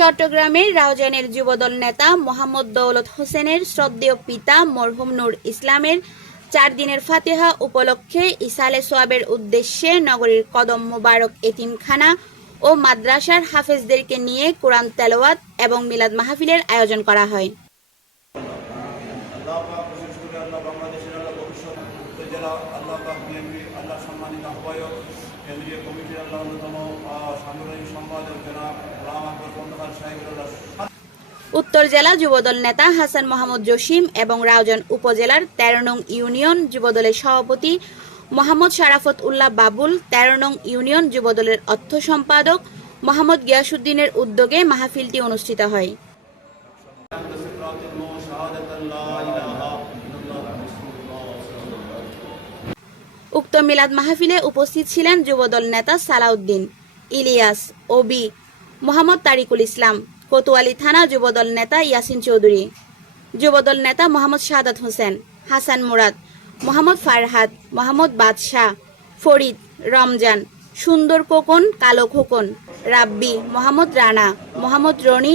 চট্টগ্রামের রাউজানের যুবদল নেতা মোহাম্মদ দৌলত হোসেনের শ্রদ্ধেয় পিতা মরহুম নূর ইসলামের চার দিনের ফাতেহা উপলক্ষে ইসালে সোয়াবের উদ্দেশ্যে নগরীর কদম মোবারক এতিমখানা ও মাদ্রাসার হাফেজদেরকে নিয়ে কোরআন তেলাওয়াত এবং মিলাদ মাহফিলের আয়োজন করা হয়। কমিটির অন্যতম সম্পাদক জনাব উত্তর জেলা যুবদল নেতা হাসান মোহাম্মদ জসিম এবং রাউজান উপজেলার তেরো নং ইউনিয়ন যুবদলের সভাপতি মোহাম্মদ শারাফত উল্লাহ বাবুল, তেরো নং ইউনিয়ন যুবদলের অর্থ সম্পাদক মোহাম্মদ গিয়াসুদ্দিনের উদ্যোগে মাহফিলটি অনুষ্ঠিত হয়। উক্ত মিলাদ মাহফিলে উপস্থিত ছিলেন যুবদল নেতা সালাউদ্দিন, ইলিয়াস, ওবি মোহাম্মদ তারিকুল ইসলাম, কোতোয়ালি থানা যুবদল নেতা ইয়াসিন চৌধুরী। যুবদল নেতা মোহাম্মদ শাহাদাত হোসেন, হাসান মুরাদ, মোহাম্মদ ফারহাদ, মোহাম্মদ বাদশাহ, ফরিদ, রমজান, সুন্দর কোকন কালো খোকন, রাব্বি, মোহাম্মদ রানা, মোহাম্মদ রনি,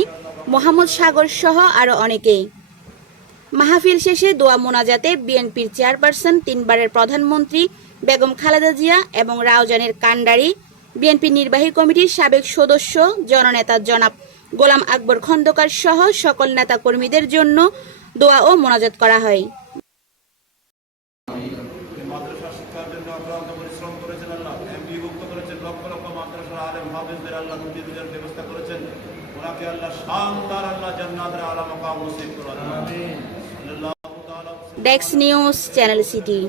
মোহাম্মদ সাগর সহ আরও অনেকেই। মাহফিল শেষে দোয়া মোনাজাতে বিএনপির চেয়ারপারসন, তিনবারের প্রধানমন্ত্রী বেগম খালেদা জিয়া এবং রাউজানের কান্ডারি বিএনপি নির্বাহী কমিটির সাবেক সদস্য জননেতা জনাব গোলাম আকবর খন্দকার সহ সকল নেতা কর্মীদের জন্য দোয়া ও মোনাজাত করা হয়। ডেক্স নিউজ চ্যানেল সিটি